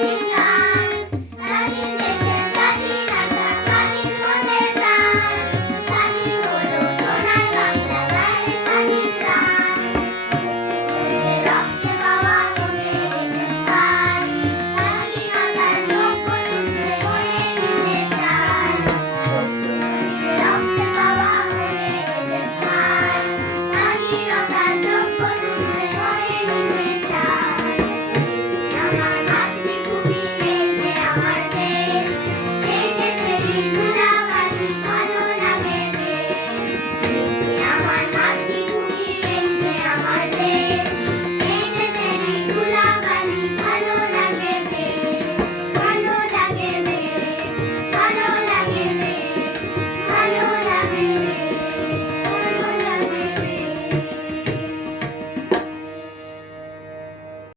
জানাবেন